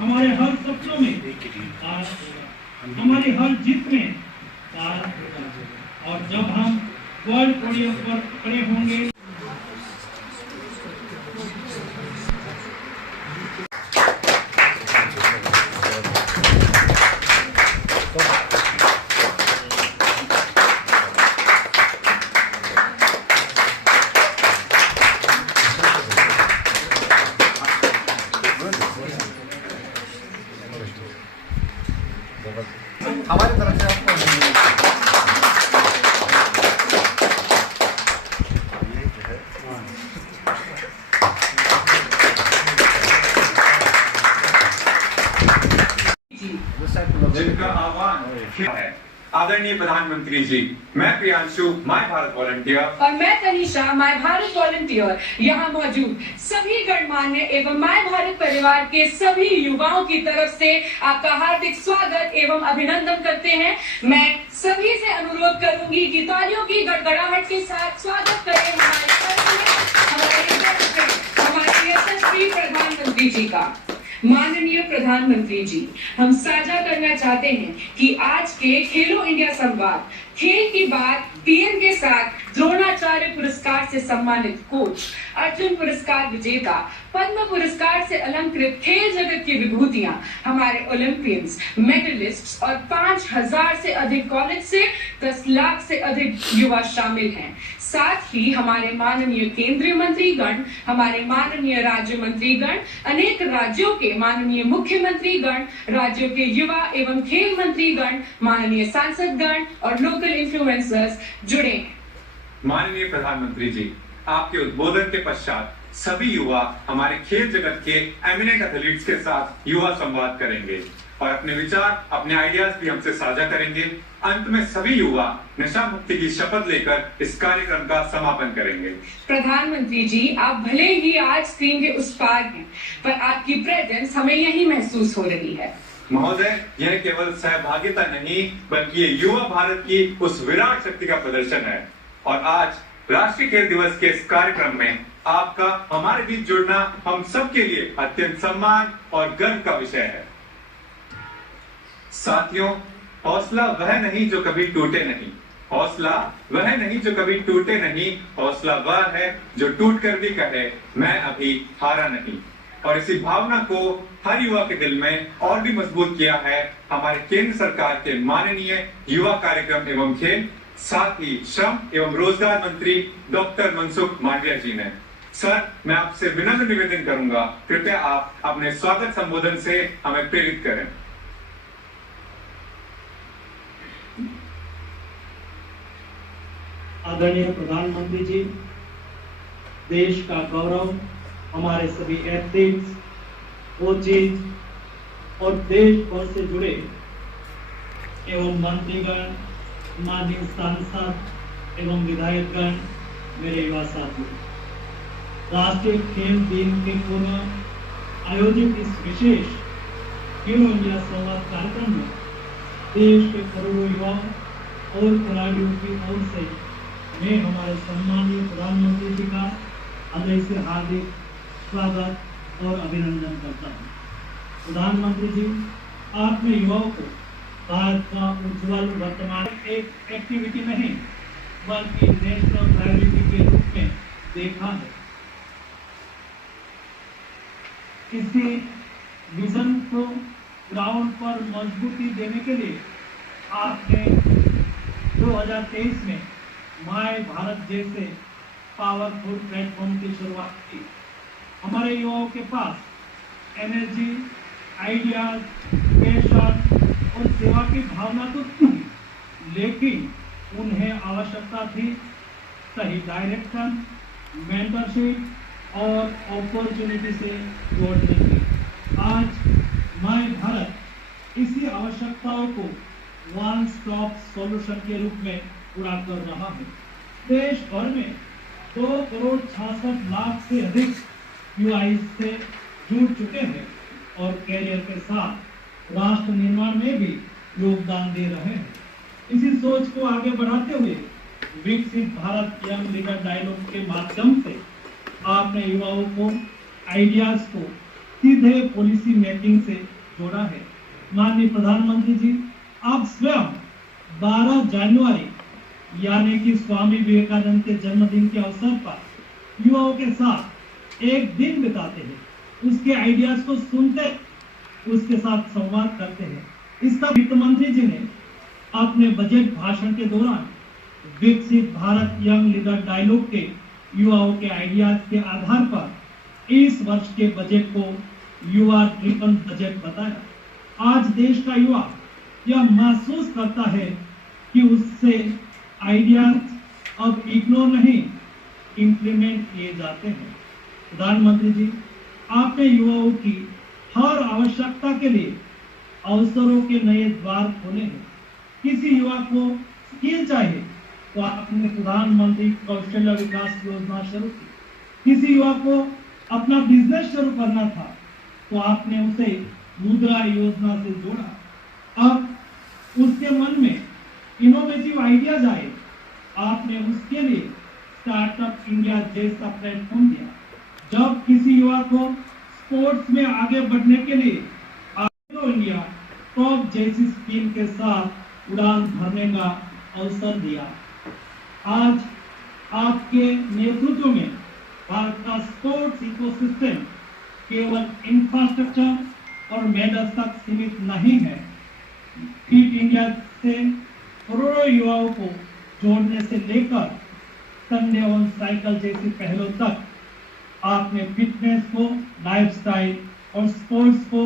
हमारे हर सपनों में पार होगा, हमारी हर जीत में पार होगा। और जब हम वर्ल्ड पोडियम पर खड़े होंगे, हमारी तरफ से आपको जिनका आह्वान है। आदरणीय प्रधानमंत्री जी, मैं प्रियांशु माय भारत वॉलंटियर और मैं तनिषा माय भारत वॉलंटियर यहाँ मौजूद सभी गणमान्य एवं माय भारत परिवार के सभी युवाओं की तरफ से आपका हार्दिक स्वागत एवं अभिनंदन करते हैं। मैं सभी से अनुरोध करूंगी कि तालियों की गड़गड़ाहट के साथ स्वागत करें हमारे यशस्वी प्रधानमंत्री जी का। माननीय प्रधानमंत्री जी, हम साझा करना चाहते हैं कि आज के खेलो इंडिया संवाद खेल की बात पीएम के साथ द्रोणाचार्य पुरस्कार से सम्मानित कोच, अर्जुन पुरस्कार विजेता, पद्म पुरस्कार से अलंकृत खेल जगत की विभूतियां, हमारे ओलंपियंस, मेडलिस्ट्स और 5000 से अधिक कॉलेज से 10 लाख से अधिक युवा शामिल हैं। साथ ही हमारे माननीय केंद्रीय मंत्रीगण, हमारे माननीय राज्य मंत्रीगण, अनेक राज्यों के माननीय मुख्यमंत्री गण, राज्यों के युवा एवं खेल मंत्रीगण, माननीय सांसदगण और लोकल इन्फ्लुएंसर्स जुड़े हैं। माननीय प्रधानमंत्री जी, आपके उद्बोधन के पश्चात सभी युवा हमारे खेल जगत के एमिनेंट एथलीट्स के साथ युवा संवाद करेंगे और अपने विचार, अपने आइडियाज भी हमसे साझा करेंगे। अंत में सभी युवा नशा मुक्ति की शपथ लेकर इस कार्यक्रम का समापन करेंगे। प्रधानमंत्री जी, आप भले ही आज स्क्रीन के उस पार हैं, पर आपकी प्रेजेंस हमें यही महसूस हो रही है। महोदय, यह केवल सहभागिता नहीं बल्कि ये युवा भारत की उस विराट शक्ति का प्रदर्शन है। और आज राष्ट्रीय खेल दिवस के इस कार्यक्रम में आपका हमारे बीच जुड़ना हम सबके लिए अत्यंत सम्मान और गर्व का विषय है। साथियों, हौसला वह नहीं जो कभी टूटे नहीं, हौसला वह नहीं जो कभी टूटे नहीं, हौसला वह है जो टूट कर भी कहे मैं अभी हारा नहीं। और इसी भावना को हर युवा के दिल में और भी मजबूत किया है हमारे केंद्र सरकार के माननीय युवा कार्यक्रम एवं खेल, साथ ही श्रम एवं रोजगार मंत्री डॉक्टर मनसुख मांडविया जी ने। सर, मैं आपसे विनम्र निवेदन करूंगा, कृपया आप अपने स्वागत संबोधन से हमें प्रेरित करें। आदरणीय प्रधानमंत्री जी, देश का गौरव हमारे सभी एथलीट्स, कोचेज और देश भर से जुड़े एवं मंत्रीगण, माननीय सांसद एवं विधायकगण, मेरे युवा साथियों, राष्ट्रीय खेल दिन के पूर्व आयोजित इस विशेष खेलो इंडिया संवाद कार्यक्रम में देश के करोड़ों युवाओं और खिलाड़ियों की ओर से मैं हमारे सम्मानीय प्रधानमंत्री जी का हृदय से हार्दिक स्वागत और अभिनंदन करता हूँ। प्रधानमंत्री जी, आपने युवाओं को भारत का उज्जवल वर्तमान एक एक्टिविटी नहीं बल्कि नेशनल प्रायोरिटी के रूप में देखा है। इसी विजन को ग्राउंड पर मजबूती देने के लिए आपने 2023 में माय भारत जैसे पावरफुल प्लेटफॉर्म की शुरुआत की। हमारे युवाओं के पास एनर्जी, आइडियाज, पैशन और सेवा की भावना तो थी, लेकिन उन्हें आवश्यकता थी सही डायरेक्शन, मेंटरशिप और अपॉर्चुनिटी से जोड़ने की। आज माय भारत इसी आवश्यकताओं को वन स्टॉप सॉल्यूशन के रूप में पूरा कर रहा है। देश भर में 2,66,00,000 से अधिक युवा इससे जुड़ चुके हैं और कैरियर के साथ राष्ट्र निर्माण में भी योगदान दे रहे हैं। इसी सोच को आगे बढ़ाते हुए विकसित भारत यंग लीडर डायलॉग के माध्यम से आपने युवाओं को आइडियाज को सीधे पॉलिसी मेकिंग से जोड़ा है। माननीय प्रधानमंत्री जी, आप स्वयं 12 जनवरी यानी कि स्वामी विवेकानंद के जन्मदिन के अवसर पर युवाओं के साथ एक दिन बिताते हैं, उसके आइडियाज को सुनते, उसके साथ संवाद करते हैं। इसका वित्त मंत्री जी ने अपने बजट भाषण के दौरान विकसित भारत यंग लीडर डायलॉग के युवाओं के आइडियाज के आधार पर इस वर्ष के बजट को युवा ड्रिवन बजट बताया। आज देश का युवा यह महसूस करता है कि उससे आइडियाज अब इग्नोर नहीं, इंप्लीमेंट किए जाते हैं। प्रधानमंत्री जी, आपने युवाओं की हर आवश्यकता के लिए अवसरों के नए द्वार खोले हैं। किसी युवा को स्किल चाहिए तो आपने प्रधानमंत्री कौशल्य विकास योजना शुरू की। किसी युवा को अपना बिजनेस शुरू करना था तो आपने उसे मुद्रा योजना से जोड़ा। अब उसके मन में इनोवेटिव आइडियाज आए, आपने उसके लिए स्टार्टअप इंडिया जैसा प्लेटफॉर्म दिया। जब किसी युवा को स्पोर्ट्स में आगे बढ़ने के लिए खेलो इंडिया टॉप जैसी स्कीम के साथ उड़ान भरने का अवसर दिया। आज आपके नेतृत्व में भारत का स्पोर्ट्स इकोसिस्टम केवल इंफ्रास्ट्रक्चर और मेडल्स तक सीमित नहीं है। फिट इंडिया से करोड़ों युवाओं को जोड़ने से लेकर संडे ऑन साइकिल जैसी पहलों तक आपने फिटनेस को लाइफस्टाइल और स्पोर्ट्स को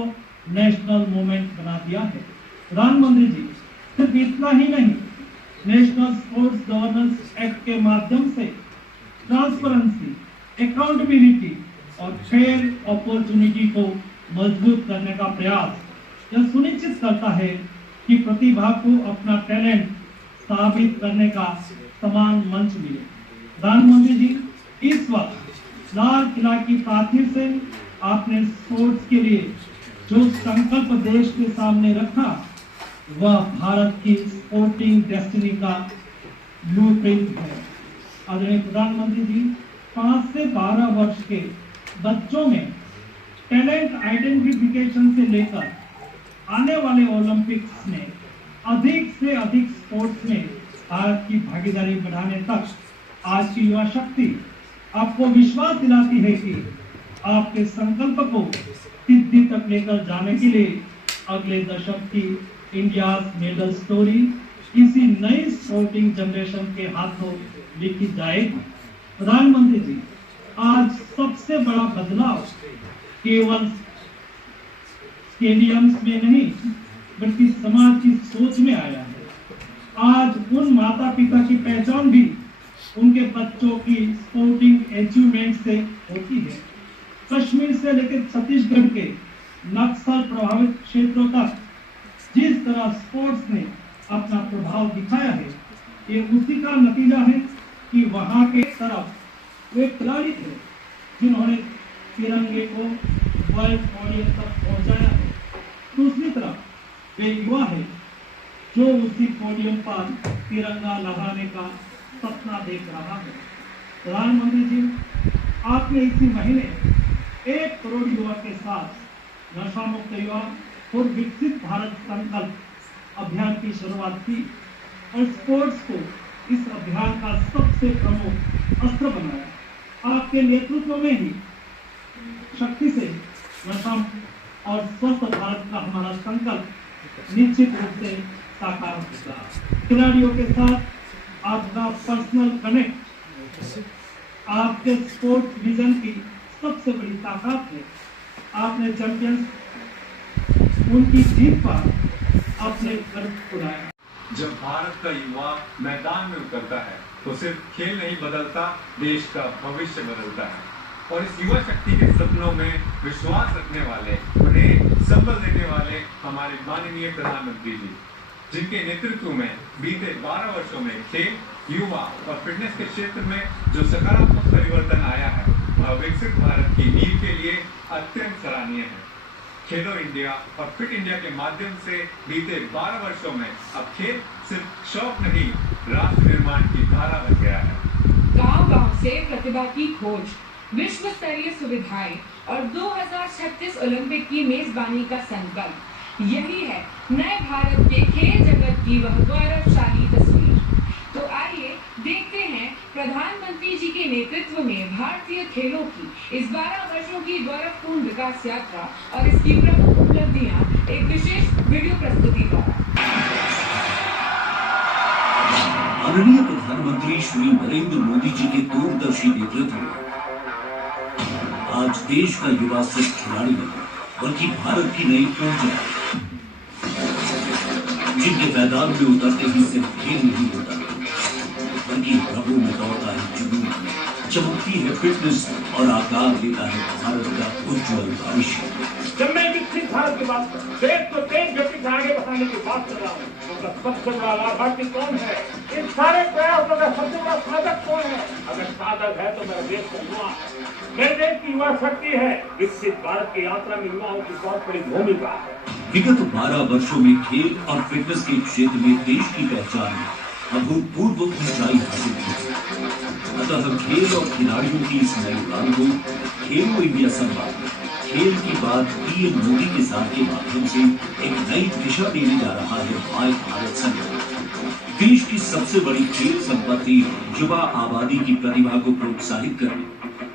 नेशनल मूवमेंट बना दिया है। प्रधानमंत्री जी, सिर्फ इतना ही नहीं, नेशनल स्पोर्ट्स गवर्नेंस एक्ट के माध्यम से ट्रांसपेरेंसी, अकाउंटेबिलिटी और फेयर अपॉर्चुनिटी को मजबूत करने का प्रयास यह सुनिश्चित करता है कि प्रतिभा को अपना टैलेंट साबित करने का समान मंच मिले। प्रधानमंत्री जी, इस वक्त लाल किला की प्राचीर से आपने स्पोर्ट्स के लिए जो संकल्प देश के सामने रखा, वह भारत की स्पोर्टिंग डेस्टिनी का ब्लूप्रिंट है। आदरणीय प्रधानमंत्री जी, 5 से 12 वर्ष के बच्चों में टैलेंट आइडेंटिफिकेशन से लेकर आने वाले ओलंपिक्स में अधिक से अधिक स्पोर्ट्स में भारत की भागीदारी बढ़ाने तक आज की युवा शक्ति आपको विश्वास दिलाती है कि आपके संकल्प को सिद्धि तक लेकर जाने के लिए अगले दशक की इंडिया मेडल स्टोरी इसी नई स्पोर्टिंग जनरेशन के हाथों लिखी जाएगी। प्रधानमंत्री जी, आज सबसे बड़ा बदलाव केवल स्टेडियम्स में नहीं बल्कि समाज की सोच में आया है। आज उन माता पिता की पहचान भी उनके बच्चों की स्पोर्टिंग अचीवमेंट से होती है। कश्मीर से लेकर छत्तीसगढ़ के नक्सल प्रभावित क्षेत्रों तक जिस तरह स्पोर्ट्स ने अपना प्रभाव दिखाया है, ये उसी का नतीजा है कि वहां के तरफ वे खिलाड़ी थे जिन्होंने तिरंगे को वर्ल्ड ऑडियंस तक पहुंचाया है। दूसरी तरफ वे युवा है जो उसी पोडियम पर तिरंगा लहराने का सपना देख रहा है। प्रधानमंत्री जी, आपने इसी महीने 1 करोड़ युवा के साथ नशा मुक्त युवा और विकसित भारत संकल्प अभियान की शुरुआत की और स्पोर्ट्स को इस अभियान का सबसे प्रमुख अस्त्र बनाया। आपके नेतृत्व में ही शक्ति से नशा और स्वस्थ भारत का हमारा संकल्प निश्चित रूप से साकार होगा। खिलाड़ियों के साथ आपका पर्सनल कनेक्ट आपके स्पोर्ट्स विजन की सबसे बड़ी ताकत है। आपने चैंपियंस उनकी जीत पर अपने गर्व उड़ाया। जब भारत का युवा मैदान में उतरता है तो सिर्फ खेल नहीं बदलता, देश का भविष्य बदलता है। और इस युवा शक्ति के सपनों में विश्वास रखने वाले, उन्हें संबल देने वाले हमारे माननीय प्रधानमंत्री जी, जिनके नेतृत्व में बीते 12 वर्षों में खेल, युवा और फिटनेस के क्षेत्र में जो सकारात्मक परिवर्तन आया है, वह विकसित भारत की नींव के लिए अत्यंत सराहनीय है। खेलो इंडिया और फिट इंडिया के माध्यम से बीते 12 वर्षों में अब खेल सिर्फ शौक नहीं, राष्ट्र निर्माण की धारा बन गया है। गांव-गांव से प्रतिभा की खोज, विश्व स्तरीय सुविधाएं और 2036 ओलंपिक की मेजबानी का संकल्प, यही है नए भारत के खेल जगत की वह गौरवशाली तस्वीर। तो आइए देखते हैं प्रधानमंत्री जी के नेतृत्व में भारतीय खेलों की इस 12 वर्षों की गौरवपूर्ण विकास यात्रा और इसकी प्रमुख उपलब्धियां एक विशेष वीडियो प्रस्तुति द्वारा। माननीय प्रधानमंत्री श्री नरेंद्र मोदी जी के दूरदर्शी नेतृत्व में आज देश का युवा सिर्फ खिलाड़ी नहीं बल्कि भारत की नई ऊर्जा है, जिनके मैदान में उतरते ही सिर्फ खेल नहीं होता बल्कि रगों में दौड़ता है जुनून, चमकती है फिटनेस और आकार लेता है भारत का उज्जवल भविष्य। जब मैं विकसित भारत की बात कर देश को तेज गति से आगे बढ़ाने की बात कर रहा हूँ, तो सबसे बड़ा लाभार्थी कौन है? इन सारे प्रयासों का सबसे बड़ा साधक कौन है? अगर साधक है तो मेरा देश का युवा है, मेरे देश की युवा शक्ति है। विकसित भारत की यात्रा में युवाओं की बहुत बड़ी भूमिका है। विगत 12 वर्षों में खेल और फिटनेस के क्षेत्र में देश की पहचान अभूतपूर्व ऊंचाई हासिल की। अतः खेल और खिलाड़ियों की इस नई उड़ान को खेलो इंडिया संवाद खेल की बात पीएम मोदी के साथ के माध्यम से एक नई दिशा देने जा रहा है। माय भारत संगठन देश की सबसे बड़ी खेल संपत्ति युवा आबादी की प्रतिभा को प्रोत्साहित करने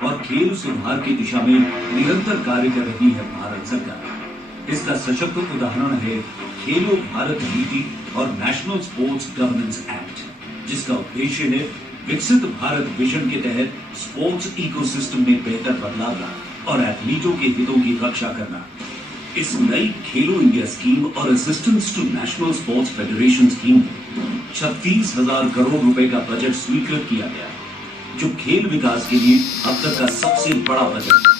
और खेल सुधार की दिशा में निरंतर कार्य कर रही है भारत सरकार। इसका सशक्त उदाहरण है खेलो भारत नीति और नेशनल स्पोर्ट्स गवर्नेंस एक्ट, जिसका उद्देश्य है विकसित भारत विजन के तहत स्पोर्ट्स इकोसिस्टम में बेहतर बदलाव लाना और एथलीटों के हितों की रक्षा करना। इस नई खेलो इंडिया स्कीम और assistance to national sports federation scheme में 36,000 करोड़ रुपए का बजट स्वीकृत किया गया, जो खेल विकास के लिए अब तक का सबसे बड़ा बजट।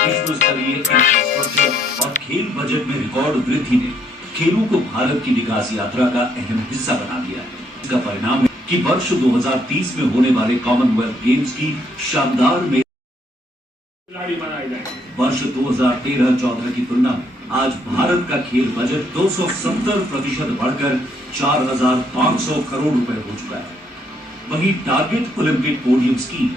विश्व स्तरीय इंफ्रास्ट्रक्चर और खेल बजट में रिकॉर्ड वृद्धि ने खेलों को भारत की विकास यात्रा का अहम हिस्सा बना दिया है। इसका परिणाम है कि वर्ष 2030 में होने वाले कॉमनवेल्थ गेम्स की शानदार में वर्ष 2013-14 की तुलना में आज भारत का खेल बजट 270% बढ़कर 4,500 करोड़ रुपए हो चुका है। वहीं target Olympic podium scheme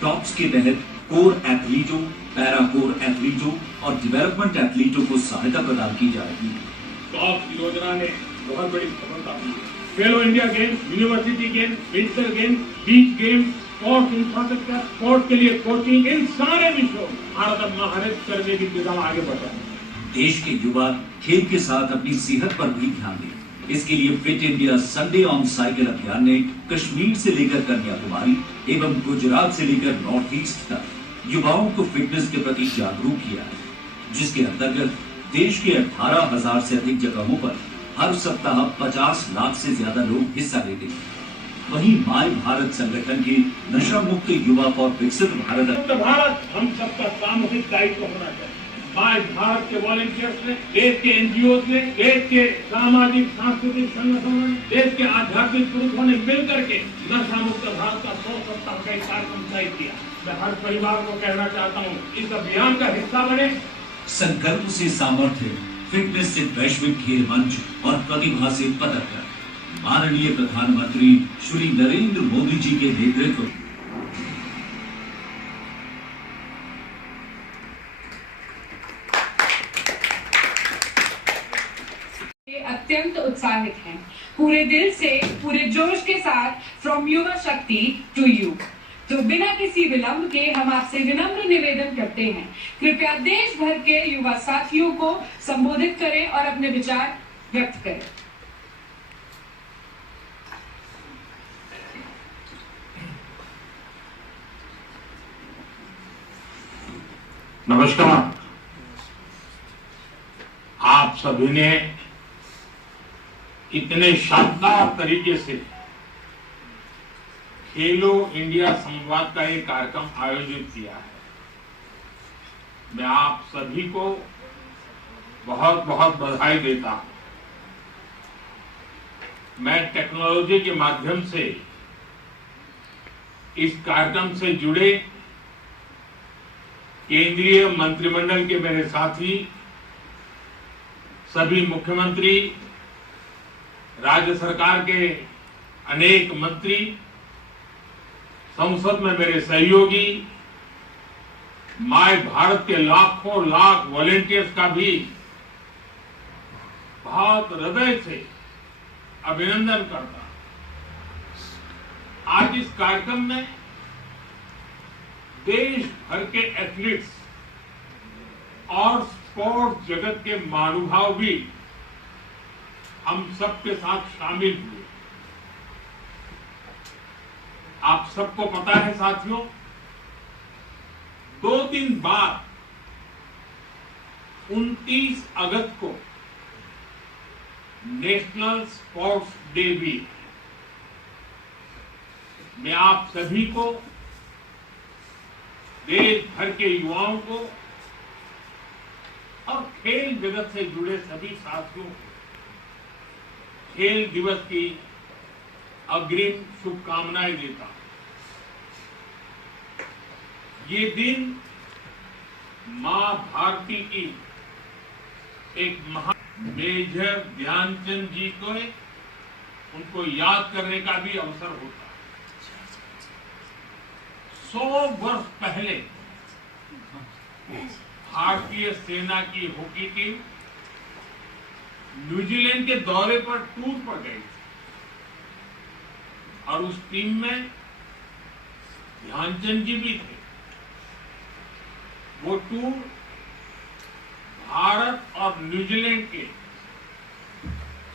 tops के तहत कोर एथलीटों, पैरा कोर एथलीटों और डेवलपमेंट एथलीटों को सहायता प्रदान की जा रही है। टॉप्स योजना ने बहुत बड़ी सफलता दी। खेलो India games, university games, winter games, beach games, sports infrastructure, sport के लिए कोचिंग, इन सारे विषयों भारत अब महारत करने की दिशा में आगे बढ़ रहा है। देश के युवा खेल के साथ अपनी सेहत पर भी ध्यान दें। इसके लिए fit India Sunday on cycle अभियान ने कश्मीर से लेकर कन्याकुमारी एवं गुजरात से लेकर नॉर्थ ईस्ट तक युवाओं को फिटनेस के प्रति जागरूक किया है, जिसके अंतर्गत देश के 18,000 से अधिक जगहों पर हर सप्ताह 50 लाख से ज्यादा लोग हिस्सा लेते हैं। वहीं माय भारत संगठन के नशा मुक्त युवा फॉर विकसित भारत हम सबका सामूहिक दायित्व होना चाहिए। माय भारत के वॉलंटियर्स ने, देश के एनजीओ ने, देश के सामाजिक सांस्कृतिक संगठनों ने, देश के आध्यात्मिक पुरुषों ने मिलकर के नशा मुक्त भारत का 100 सप्ताह का कार्यक्रम तय किया। मैं हर परिवार को कहना चाहता हूँ, इस अभियान का हिस्सा बने। संकल्प से सामर्थ्य, फिटनेस से वैश्विक खेल मंच और प्रतिभा से पदक। माननीय प्रधानमंत्री श्री नरेंद्र मोदी जी के नेतृत्व अत्यंत उत्साहित हैं, पूरे दिल से, पूरे जोश के साथ फ्रॉम युवा शक्ति टू यू। तो बिना किसी विलंब के हम आपसे विनम्र निवेदन करते हैं, कृपया देश भर के युवा साथियों को संबोधित करें और अपने विचार व्यक्त करें। नमस्कार। आप सभी ने इतने शानदार तरीके से खेलो इंडिया संवाद का एक कार्यक्रम आयोजित किया है। मैं आप सभी को बहुत बहुत बधाई देता हूं। मैं टेक्नोलॉजी के माध्यम से इस कार्यक्रम से जुड़े केंद्रीय मंत्रिमंडल के मेरे साथी, सभी मुख्यमंत्री, राज्य सरकार के अनेक मंत्री, संसद में मेरे सहयोगी माय भारत के लाखों लाख वॉलेंटियर्स का भी बहुत हृदय से अभिनंदन करता हूं। आज इस कार्यक्रम में देश भर के एथलीट्स और स्पोर्ट्स जगत के महानुभाव भी हम सबके साथ शामिल हुए। आप सबको पता है साथियों, 2 दिन बाद 29 अगस्त को नेशनल स्पोर्ट्स डे भी है। मैं आप सभी को, देश भर के युवाओं को और खेल जगत से जुड़े सभी साथियों को खेल दिवस की अग्रिम शुभकामनाएं देता हूं। ये दिन मां भारती की एक महान मेजर ध्यानचंद जी को उनको याद करने का भी अवसर होता है। 100 वर्ष पहले भारतीय सेना की हॉकी टीम न्यूजीलैंड के दौरे पर टूर पर गई थी और उस टीम में ध्यानचंद जी भी थे। वो टूर भारत और न्यूजीलैंड के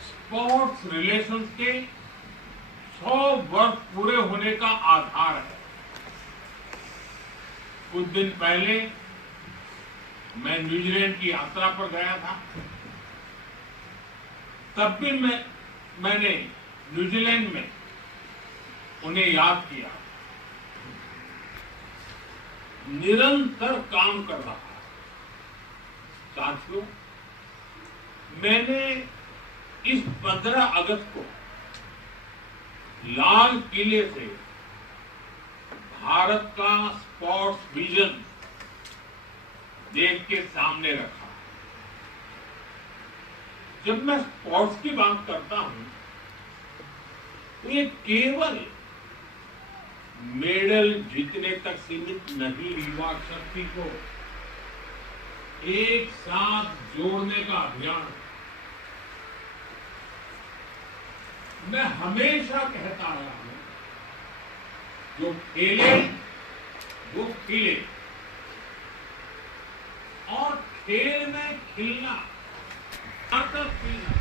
स्पोर्ट्स रिलेशंस के 100 वर्ष पूरे होने का आधार है। कुछ दिन पहले मैं न्यूजीलैंड की यात्रा पर गया था। तब भी मैंने न्यूजीलैंड में उन्हें याद किया। निरंतर काम कर रहा है। साथियों, मैंने इस 15 अगस्त को लाल किले से भारत का स्पोर्ट्स विजन देश के सामने रखा। जब मैं स्पोर्ट्स की बात करता हूं तो ये केवल मेडल जीतने तक सीमित नहीं, युवा शक्ति को एक साथ जोड़ने का अभियान। मैं हमेशा कहता आया हूं, जो खेले वो खिले, और खेल में खिलना, ताकत खिलना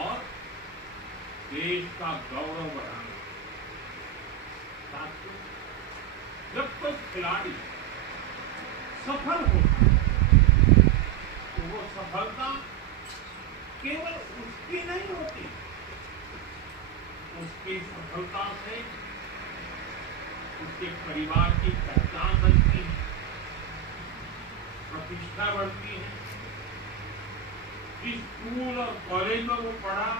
और देश का गौरव बढ़ाना। साथियों, जब कोई खिलाड़ी सफल होता है तो वो सफलता केवल उसकी नहीं होती, उसकी सफलता से उसके परिवार की पहचान बनती है, प्रतिष्ठा बढ़ती है। जिस स्कूल और कॉलेज में वो पढ़ा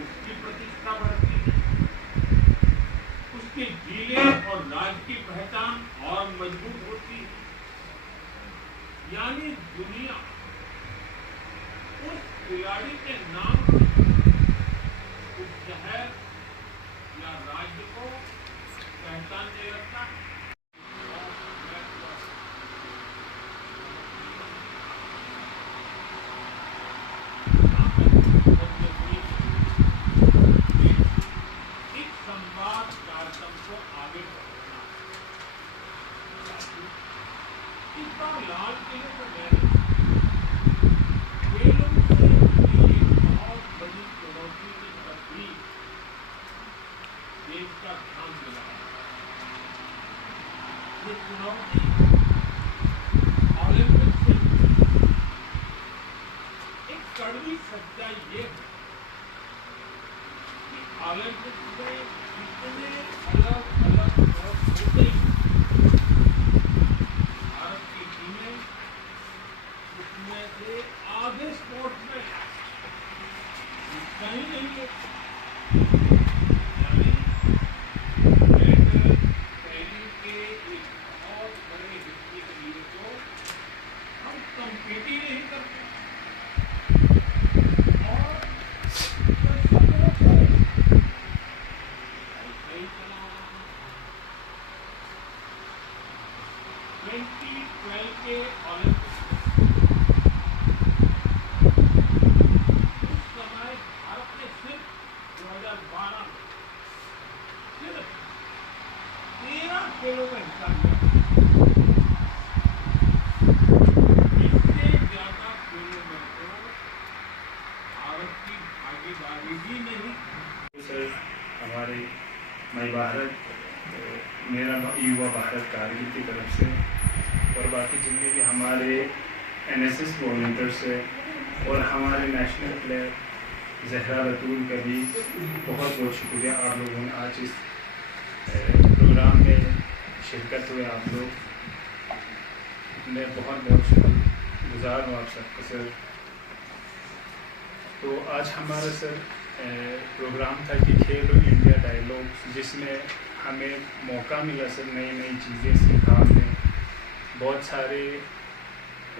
उसकी प्रतिष्ठा बढ़ती है, उसके जिले और राज्य की पहचान और मजबूत होती है। यानी दुनिया उस खिलाड़ी के नाम उस शहर या राज्य को पहचानने लगता है। इस संवाद कार्यक्रम को आगे बढ़ाना। इस बार लाल किले पर गए खेलों से जुड़ी एक बहुत बड़ी चुनौती की तरफ भी देश का ध्यान दिला। ये चुनौती ओलंपिक से एक कड़वी सच्चाई ये है कि ओलंपिक में कितने अलग अलग स्पोर्ट्स होते हैं। भारत की टीमें उसमें से आधे स्पोर्ट्स में हिस्सा ही नहीं लेती। यानी मेडल टैली के एक बहुत बड़े हिस्से के लिए तो हम कम्पीट ही नहीं करते। और सपोर्ट है ऐसे ही चला रहा है। NSS वॉलंटियर से और हमारे नेशनल प्लेयर जहरा रतूल का भी बहुत बहुत शुक्रिया। आप लोगों ने आज इस प्रोग्राम में शिरकत हुए, आप लोग मैं बहुत बहुत शुक्रगुजार हूँ आप सबका सर। तो आज हमारा सर प्रोग्राम था कि खेलो इंडिया डायलॉग्स, जिसमें हमें मौका मिला सर नई नई चीज़ें सीखा हमने। बहुत सारे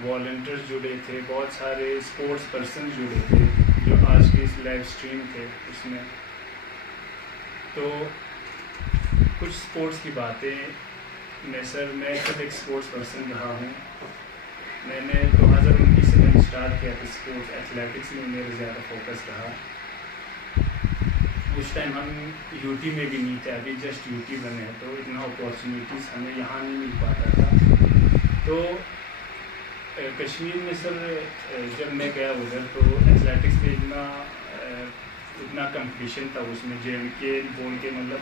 वॉलंटियर्स जुड़े थे, बहुत सारे स्पोर्ट्स पर्सन जुड़े थे जो आज के इस लाइव स्ट्रीम थे उसमें। तो कुछ स्पोर्ट्स की बातें मैं खुद एक स्पोर्ट्स पर्सन रहा हूँ। मैंने 2019 से मैंने स्टार्ट किया था स्पोर्ट्स, एथलेटिक्स में मेरा ज़्यादा फोकस रहा। उस टाइम हम यूटी में भी नहीं थे, अभी जस्ट यूटी बने हैं, तो इतना अपॉर्चुनिटीज़ हमें यहाँ नहीं मिल पाता था। तो कश्मीर में सर जब मैं गया उधर तो एथलेटिक्स में इतना कंपटीशन था उसमें, JNK बोल के मतलब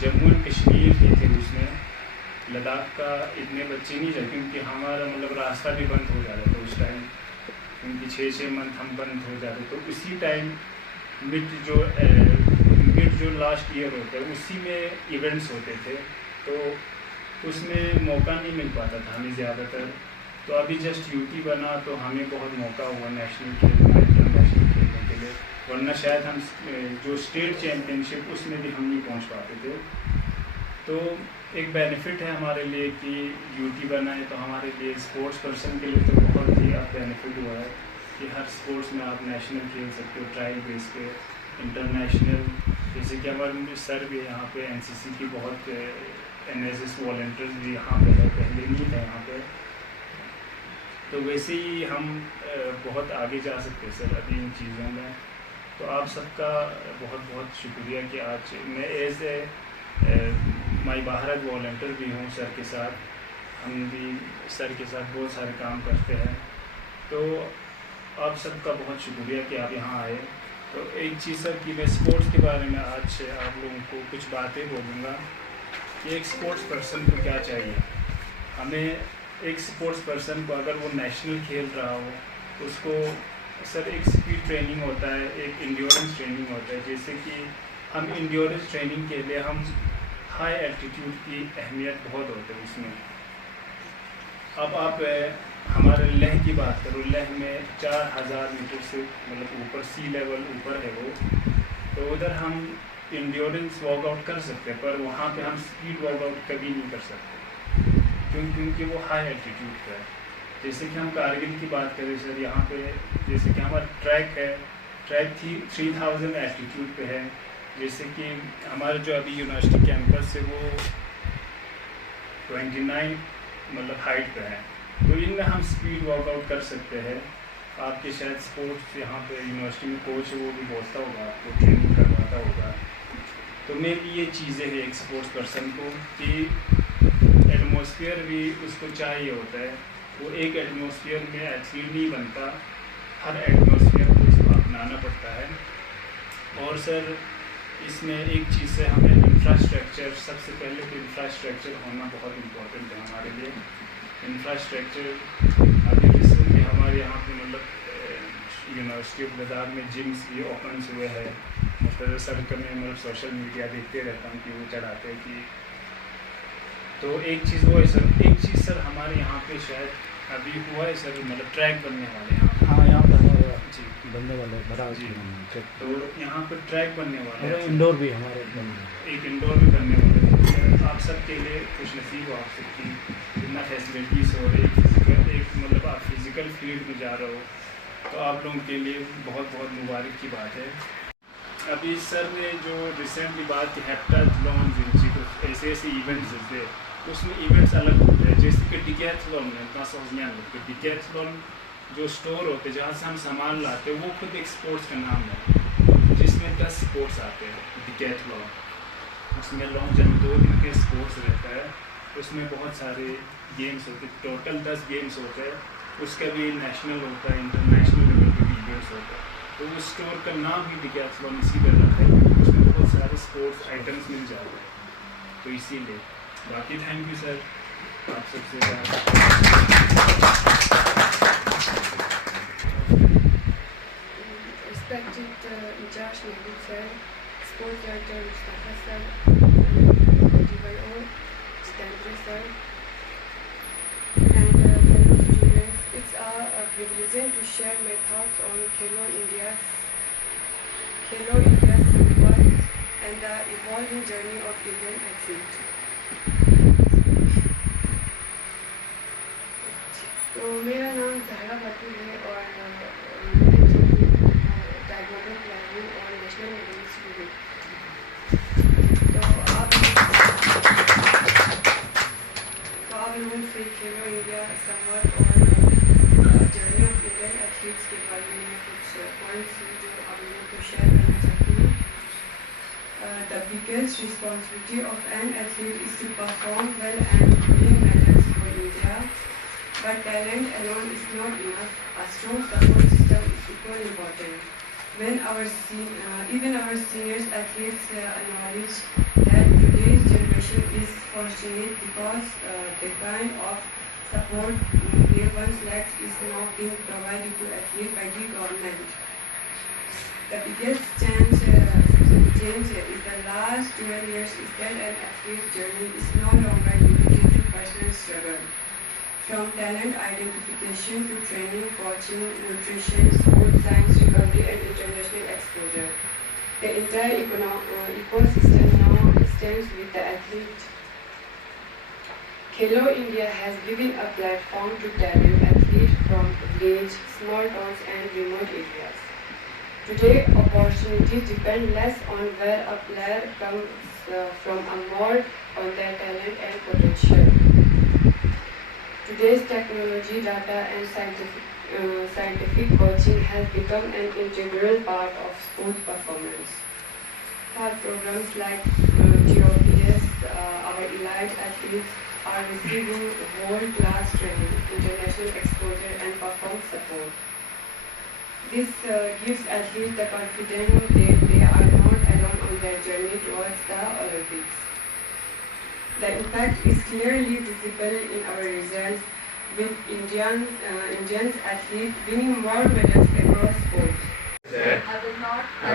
जम्मू एंड कश्मीर के थे उसमें, लद्दाख का इतने बच्चे नहीं थे क्योंकि हमारा मतलब रास्ता भी बंद हो जाता था उस टाइम, क्योंकि 6 मंथ हम बंद हो जाते। तो उसी टाइम मिड जो लास्ट ईयर होता है उसी में इवेंट्स होते थे, तो उसमें मौका नहीं मिल पाता था हमें ज़्यादातर। तो अभी जस्ट यूटी बना तो हमें बहुत मौका हुआ नेशनल खेलना, इंटरनेशनल खेलने के लिए, वरना शायद हम जो स्टेट चैम्पियनशिप उसमें भी हम नहीं पहुंच पाते थे। तो एक बेनिफिट है हमारे लिए कि यूटी बना है, तो हमारे लिए स्पोर्ट्स पर्सन के लिए तो बहुत ही अब बेनिफिट हुआ है कि हर स्पोर्ट्स में आप नेशनल खेल सकते हो, ट्रायल बेस पे, इंटरनेशनल। जैसे कि हमारे सर भी यहाँ पे NCC की बहुत NSS वॉलंटियर्स भी यहाँ पे है, पहले नहीं था यहाँ पे। तो वैसे ही हम बहुत आगे जा सकते हैं सर अभी इन चीज़ों में। तो आप सबका बहुत बहुत शुक्रिया कि आज मैं as a my Bharat volunteer भी हूँ सर के साथ, हम भी सर के साथ बहुत सारे काम करते हैं। तो आप सबका बहुत शुक्रिया कि आप यहाँ आए। तो एक चीज़ सर कि मैं स्पोर्ट्स के बारे में आज आप लोगों को कुछ बातें बोलूँगा कि एक स्पोर्ट्स पर्सन को क्या चाहिए। हमें एक स्पोर्ट्स पर्सन को अगर वो नेशनल खेल रहा हो तो उसको सर एक स्पीड ट्रेनिंग होता है, एक इंड्योरेंस ट्रेनिंग होता है। जैसे कि हम इंड्योरेंस ट्रेनिंग के लिए हम हाई एल्टीट्यूड की अहमियत बहुत होती है उसमें। अब आप हमारे लेह की बात करो, लेह में 4000 मीटर से मतलब ऊपर सी लेवल ऊपर है वो, तो उधर हम इंड्योरेंस वर्कआउट कर सकते हैं, पर वहाँ पे हम स्पीड वर्कआउट कभी नहीं कर सकते क्योंकि वो हाई एल्टीट्यूड पर है। जैसे कि हम कारगिल की बात करें सर, यहाँ पे जैसे कि हमारा ट्रैक है, ट्रैक 3000 एल्टीट्यूड पे है। जैसे कि हमारे जो अभी यूनिवर्सिटी कैंपस है वो 29 मतलब हाइट पे है, तो इनमें हम स्पीड वर्कआउट कर सकते हैं। आपके शायद स्पोर्ट्स यहाँ पे यूनिवर्सिटी में कोच है वो भी बोलता होगा, आपको ट्रेनिंग करवाता होगा। तो मैं भी ये चीज़ें हैं एक स्पोर्ट्स पर्सन को कि एटमॉस्फेयर भी उसको चाहिए होता है। वो एक एटमॉस्फेयर में एथलीट नहीं बनता, हर एटमॉस्फेयर को इसको अपनाना पड़ता है। और सर इसमें एक चीज़ है, हमें इंफ्रास्ट्रक्चर, सबसे पहले तो इंफ्रास्ट्रक्चर होना बहुत इम्पोर्टेंट है हमारे लिए। इंफ्रास्ट्रक्चर अभी रिसेंटली हमारे यहाँ पे मतलब यूनिवर्सिटी ऑफ लद्दाख में जिम्स भी ओपन हुए हैं। मतलब सर मैं मतलब सोशल मीडिया देखते रहता हूँ कि वो चढ़ाते हैं कि, तो एक चीज़ वो है सर। एक चीज़ सर हमारे यहाँ पे शायद अभी हुआ है सर, मतलब ट्रैक बनने वाले हैं। हाँ, यहाँ पर जी बनने वाले बड़ा जी। तो यहाँ पर ट्रैक बनने वाला है, इंडोर भी हमारे एक इंडोर भी बनने वाला है। आप सबके लिए खुश नसीब हो, आप सबकी जितना फैसिलिटीज़ हो रही, एक मतलब आप फिज़िकल फील्ड में जा रहे हो, तो आप लोगों के लिए बहुत बहुत मुबारक की बात है। अभी सर ने जो रिसेंटली बात की हेप्टाथलॉन, ऐसे ऐसे इवेंट्स थे, उसमें इवेंट्स अलग होते हैं। जैसे कि डिकैथलॉन में इतना समझ में आता है, डिकैथलॉन जो स्टोर होते हैं जहाँ से हम सामान लाते हैं, वो खुद एक स्पोर्ट्स का नाम है, जिसमें 10 स्पोर्ट्स आते हैं डिकैथलॉन। उसमें लॉन्ग जंप 2 दिन के स्पोर्ट्स रहता है, उसमें बहुत सारे गेम्स होते हैं, टोटल 10 गेम्स होते हैं। उसका भी नेशनल होता है, इंटरनेशनल लेवल पे भी इवेंट्स होता है। तो उस स्टोर का नाम ही डिकैथलॉन इसी पर रखा है, उसमें बहुत सारे स्पोर्ट्स आइटम्स मिल जाते हैं, तो इसीलिए। बाकी थैंक यू सर, आप सबसे Sports Director Mustafa Sir, DYO Jitendra Sir, and fellow students. It's a privilege to share my thoughts on Khelo India Samvad and the evolving journey of Indian athletes. तो मेरा नाम जहरा खातून है और diagonal planning और national medallist भी हूँ। तो आप लोगों से खेलो इंडिया संवाद और जर्नी ऑफ इंडियन एथलीट्स के बारे में कुछ पॉइंट्स हैं जो आप लोगों को शेयर करना चाहती हूँ। The biggest responsibility of an athlete is to perform well and win medals for India. But talent alone is not enough. A strong support system is equally important. When even our senior athletes acknowledge that today's generation is fortunate because the kind of support they once lacked is now being provided to athletes by the government. The biggest change in the last 12 years is that an athlete's journey is no longer limited to personal struggle. From talent identification to training, coaching, nutrition, sports science, recovery and international exposure. The entire ecosystem now stands with the athlete. Khelo India has given a platform to talent athletes from village, small towns and remote areas. Today, opportunities depend less on where a player comes from and more on their talent and potential. Today's technology, data and scientific coaching has become an integral part of sport performance. Our programs like TOPS, our elite athletes are receiving world-class training, international exposure and performance support. This gives athletes the confidence that they are not alone on their journey towards the Olympics. The impact is clearly visible in our results, with Indian athletes winning more medals across sports. I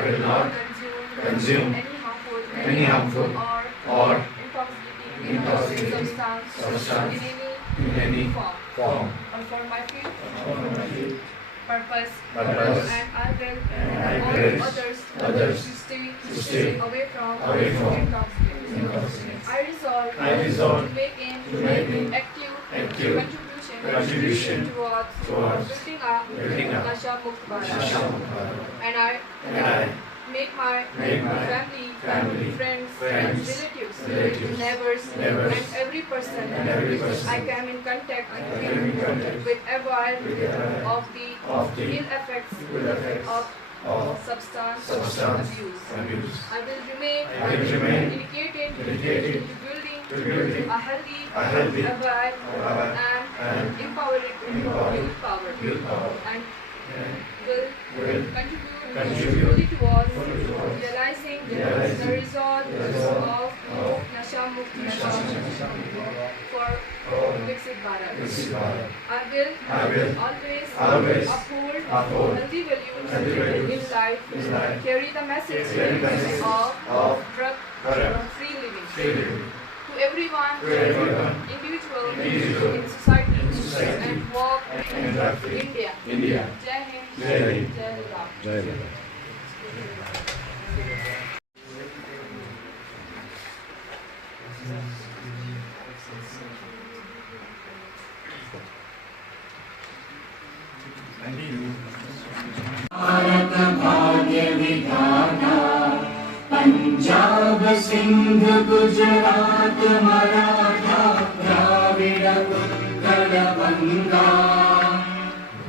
will not consume any harmful or intoxicating substance in any form. Or for my field purpose, Purpose. and I will urge others others to to stay away from intoxicants. I resolve to make an active contribution towards building up Nasha Mukt Bharat. And I make my family, friends, relatives, neighbors, and every person I come in contact with avoid of the ill effects of substance abuse. I will remain dedicated to building a healthy, aware, and empowered youth power, and will contribute towards realizing the result of Nasha Mukti for Viksit Bharat. I will always uphold healthy values in life, carry the message of drug-free living to everyone, individual in society, and walk India. Jai Hind, Jai Ram. Bharat भाग्य विधाता पंजाब सिंध गुजरात मराठा द्राविड उत्कल बंगा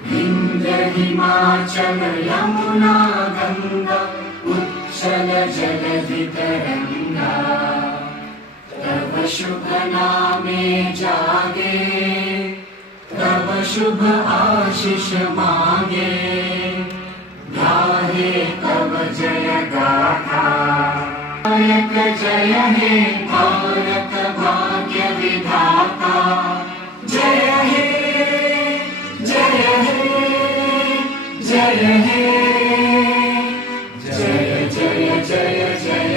विंध्य हिमाचल यमुना गंगा उच्छल जलधि तरंगा तव शुभ नामे जागे तब शुभ आशीष मांगे गाहे तब जय गाथा नायक जय हे भारत भाग्य विधाता जय हे जय हे जय हे जय जय जय जय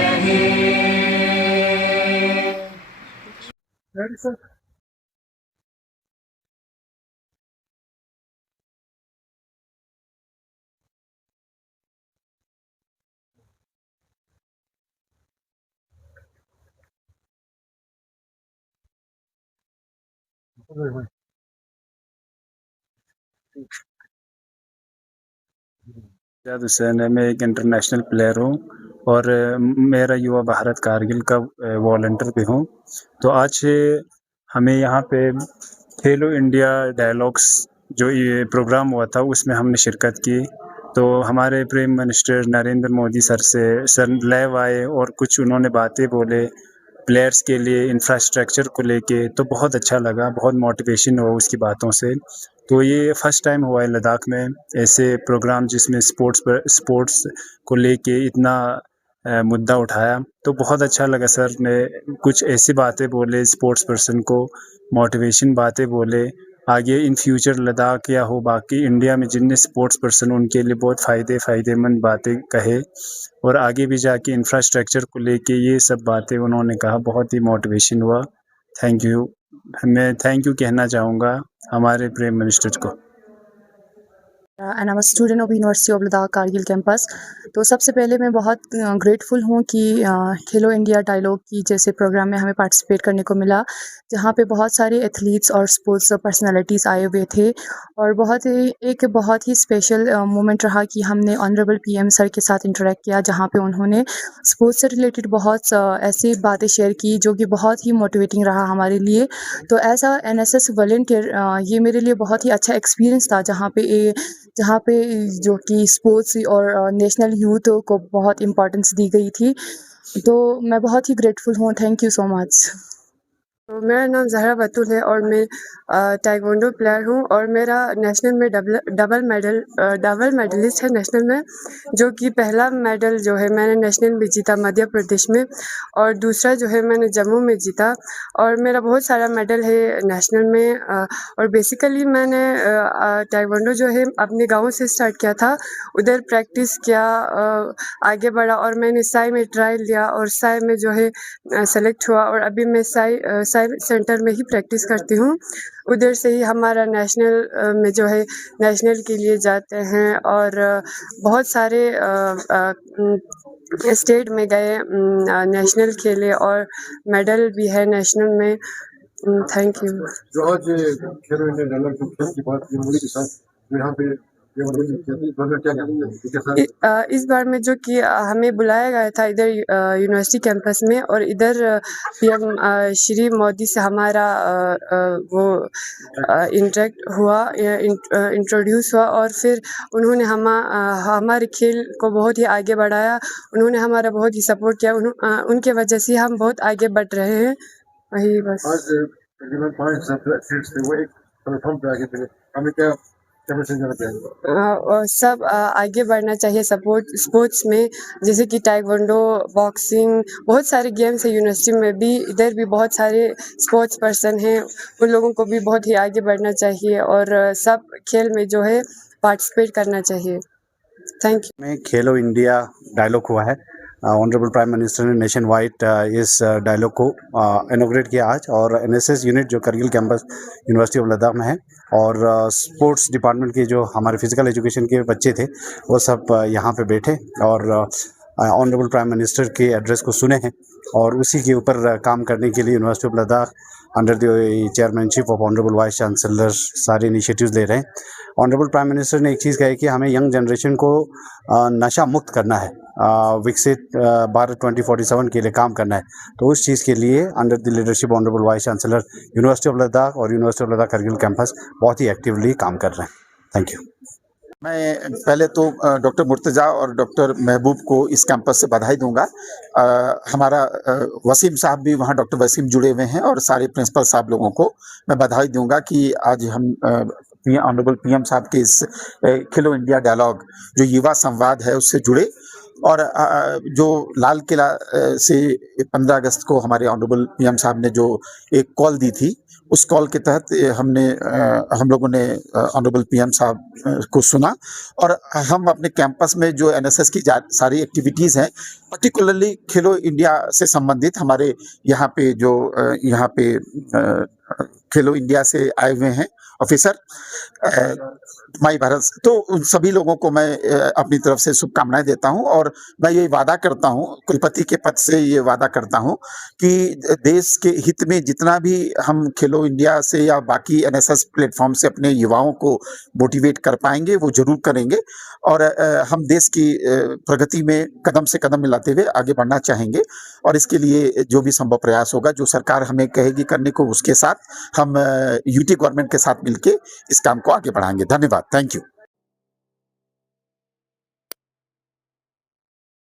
जाद हुसैन है। मैं एक इंटरनेशनल प्लेयर हूँ और मेरा युवा भारत कारगिल का वॉलंटियर भी हूँ। तो आज हमें यहाँ पे खेलो इंडिया डायलॉग्स जो ये प्रोग्राम हुआ था उसमें हमने शिरकत की। तो हमारे prime minister Narendra Modi sir live आए और कुछ उन्होंने बातें बोले प्लेयर्स के लिए, इंफ्रास्ट्रक्चर को लेके। तो बहुत अच्छा लगा, बहुत मोटिवेशन हुआ उसकी बातों से। तो ये फर्स्ट टाइम हुआ है लद्दाख में ऐसे प्रोग्राम जिसमें स्पोर्ट्स को लेके इतना मुद्दा उठाया। तो बहुत अच्छा लगा सर ने कुछ ऐसी बातें बोले, स्पोर्ट्स पर्सन को मोटिवेशन बातें बोले। आगे इन फ्यूचर लद्दाख या हो बाकी इंडिया में जितने स्पोर्ट्स पर्सन उनके लिए बहुत फ़ायदेमंद बातें कहे और आगे भी जाके इंफ्रास्ट्रक्चर को लेके ये सब बातें उन्होंने कहा। बहुत ही मोटिवेशन हुआ। Thank you. मैं थैंक यू कहना चाहूँगा हमारे प्राइम मिनिस्टर को। And I am student of university of Ladakh Kargil campus. तो सबसे पहले मैं बहुत ग्रेटफुल हूँ कि खेलो इंडिया डायलॉग की जैसे प्रोग्राम में हमें पार्टिसिपेट करने को मिला, जहाँ पे बहुत सारे एथलीट्स और स्पोर्ट्स पर्सनालिटीज़ आए हुए थे। और बहुत ही स्पेशल मोमेंट रहा कि हमने ऑनरेबल पीएम सर के साथ इंटरेक्ट किया, जहाँ पे उन्होंने स्पोर्ट्स से रिलेटेड बहुत ऐसी बातें शेयर की जो कि बहुत ही मोटिवेटिंग रहा हमारे लिए। तो एज अ एनएसएस वॉलंटियर ये मेरे लिए बहुत ही अच्छा एक्सपीरियंस था, जहाँ पे जो कि स्पोर्ट्स और नेशनल यूथ को बहुत इम्पोर्टेंस दी गई थी। तो मैं बहुत ही ग्रेटफुल हूँ। Thank you so much. तो मेरा नाम ज़हरा बतूल है और मैं ताइक्वांडो प्लेयर हूँ और मेरा नेशनल में डबल मेडलिस्ट है नेशनल में, जो कि पहला मेडल जो है मैंने नेशनल में जीता मध्य प्रदेश में और दूसरा जो है मैंने जम्मू में जीता। और मेरा बहुत सारा मेडल है नेशनल में। और बेसिकली मैंने ताइक्वांडो जो है अपने गाँव से स्टार्ट किया था, उधर प्रैक्टिस किया, आगे बढ़ा और मैंने साई में ट्रायल लिया और साई में जो है सेलेक्ट हुआ और अभी मैं साई सेंटर में ही प्रैक्टिस करती हूँ। उधर से ही हमारा नेशनल में जो है नेशनल के लिए जाते हैं और बहुत सारे स्टेट में गए, नेशनल खेले और मेडल भी है नेशनल में। Thank you. जो आज खेलो इंडिया डायलॉग की बात की मोदी के साथ यहाँ पे इस बार में जो कि हमें बुलाया गया था इधर यूनिवर्सिटी कैंपस में और इधर पीएम श्री मोदी से हमारा वो इंटरेक्ट हुआ, इंट्रोड्यूस हुआ और फिर उन्होंने हमारे खेल को बहुत ही आगे बढ़ाया। उन्होंने हमारा बहुत ही सपोर्ट किया। उनके वजह से हम बहुत आगे बढ़ रहे हैं। वही बस। और सब आगे बढ़ना चाहिए स्पोर्ट्स में, जैसे कि ताइक्वांडो, बॉक्सिंग, बहुत सारे गेम्स है यूनिवर्सिटी में भी। इधर भी बहुत सारे स्पोर्ट्स पर्सन हैं, उन लोगों को भी बहुत ही आगे बढ़ना चाहिए और सब खेल में जो है पार्टिसिपेट करना चाहिए। Thank you. में खेलो इंडिया डायलॉग हुआ है। ऑनरेबल प्राइम मिनिस्टर ने नेशन वाइड इस डायलॉग को इनॉग्रेट किया आज और एनएसएस यूनिट जो Kargil campus university of Ladakh में है और स्पोर्ट्स डिपार्टमेंट के जो हमारे फिजिकल एजुकेशन के बच्चे थे वो सब यहाँ पे बैठे और ऑनरेबल प्राइम मिनिस्टर के एड्रेस को सुने हैं और उसी के ऊपर काम करने के लिए university of Ladakh under the chairmanship of honourable vice chancellor सारे इनिशिएटिव्स ले रहे हैं। ऑनरेबल प्राइम मिनिस्टर ने एक चीज़ कही कि हमें यंग जनरेशन को नशा मुक्त करना है, विकसित भारत 2047 के लिए काम करना है। तो उस चीज़ के लिए under the leadership honourable vice chancellor university of Ladakh और university of Ladakh Kargil campus बहुत ही एक्टिवली काम कर रहे हैं। Thank you. मैं पहले तो डॉक्टर मुर्तज़ा और डॉक्टर महबूब को इस कैंपस से बधाई दूंगा। हमारा वसीम साहब भी वहाँ, डॉक्टर वसीम जुड़े हुए हैं और सारे प्रिंसिपल साहब लोगों को मैं बधाई दूंगा कि आज हम ऑनरेबल पीएम साहब के इस खेलो इंडिया डायलॉग जो युवा संवाद है उससे जुड़े और जो लाल किला से 15 अगस्त को हमारे ऑनरेबल पीएम साहब ने जो एक कॉल दी थी उस कॉल के तहत हम लोगों ने ऑनरेबल पीएम साहब को सुना और हम अपने कैंपस में जो एनएसएस की सारी एक्टिविटीज़ हैं, पर्टिकुलरली खेलो इंडिया से संबंधित हमारे यहाँ पे खेलो इंडिया से आए हुए हैं ऑफिसर माई भारत, तो उन सभी लोगों को मैं अपनी तरफ से शुभकामनाएं देता हूं और मैं ये वादा करता हूं, कुलपति के पद से ये वादा करता हूं कि देश के हित में जितना भी हम खेलो इंडिया से या बाकी एनएसएस प्लेटफॉर्म से अपने युवाओं को मोटिवेट कर पाएंगे वो जरूर करेंगे और हम देश की प्रगति में कदम से कदम मिलाते हुए आगे बढ़ना चाहेंगे और इसके लिए जो भी संभव प्रयास होगा, जो सरकार हमें कहेगी करने को, उसके साथ हम यूटी गवर्नमेंट के साथ मिलके इस काम को आगे बढ़ाएंगे। धन्यवाद। Thank you.